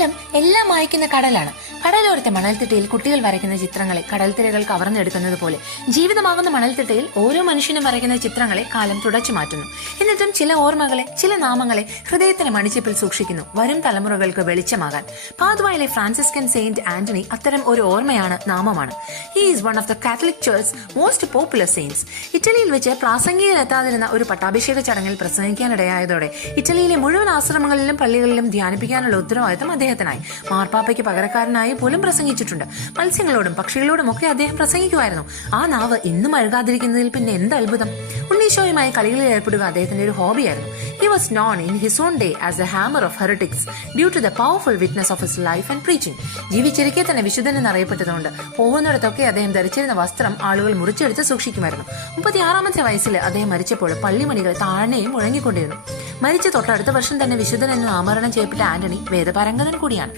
കാലം എല്ലാം മായ്ക്കുന്ന കടലാണ്. കടലോരത്തെ മണൽത്തിട്ടയിൽ കുട്ടികൾ വരയ്ക്കുന്ന ചിത്രങ്ങളെ കടൽത്തിരകൾ കവർന്നെടുക്കുന്നത് പോലെ ജീവിതമാകുന്ന മണൽത്തിട്ടയിൽ ഓരോ മനുഷ്യനും വരയ്ക്കുന്ന ചിത്രങ്ങളെ കാലം തുടച്ചു മാറ്റുന്നു. എന്നിട്ടും ചില ഓർമ്മകളെ, ചില നാമങ്ങളെ ഹൃദയത്തിന് മണിച്ചിപ്പിൽ സൂക്ഷിക്കുന്നു, വരും തലമുറകൾക്ക് വെളിച്ചമാകാൻ. പാതുവയിലെ ഫ്രാൻസിസ്കൻ സെയിന്റ് ആന്റണി അത്തരം ഒരു ഓർമ്മയാണ്, നാമമാണ്. He is one of the Catholic church most popular saints. ഇറ്റലിയിൽ വെച്ച് പ്രാസംഗികയിലെത്താതിരുന്ന ഒരു പട്ടാഭിഷേക ചടങ്ങിൽ പ്രസംഗിക്കാനിടയായതോടെ ഇറ്റലിയിലെ മുഴുവൻ ആശ്രമങ്ങളിലും പള്ളികളിലും ധ്യാനിപ്പിക്കാനുള്ള ഉത്തരവാദിത്തം അദ്ദേഹത്തിനായി. മാർപ്പാപ്പയ്ക്ക് പകരക്കാരനായി പോലും പ്രസംഗിച്ചിട്ടുണ്ട്. മത്സ്യങ്ങളോടും പക്ഷികളോടും ഒക്കെ അദ്ദേഹം പ്രസംഗിക്കുമായിരുന്നു. ആ നാവ് ഇന്നും അഴുകാതിരിക്കുന്നതിൽ പിന്നെ എന്ത് അത്ഭുതം. ഉണ്ണീശോയുമായി കളികളിൽ ഏർപ്പെടുക അദ്ദേഹത്തിന്റെ ഒരു ഹോബിയായിരുന്നു. He was known in his own day as the hammer of heretics due to the powerful witness of his life and preaching. ജീവിച്ചിരിക്കെ തന്നെ വിശുദ്ധൻ എന്നറിയപ്പെട്ടതുകൊണ്ട് പോകുന്നിടത്തൊക്കെ അദ്ദേഹം ധരിച്ചിരുന്ന വസ്ത്രം ആളുകൾ മുറിച്ചെടുത്ത് സൂക്ഷിക്കുമായിരുന്നു. 36-ാമത്തെ വയസ്സിൽ അദ്ദേഹം മരിച്ചപ്പോൾ പള്ളിമണികൾ താഴെയും മുഴങ്ങിക്കൊണ്ടിരുന്നു. മരിച്ച തൊട്ടടുത്ത വർഷം തന്നെ വിശുദ്ധൻ എന്ന് നാമകരണം ചെയ്യപ്പെട്ട ആന്റണി വേദപാരംഗതൻ കൂടിയാണ്.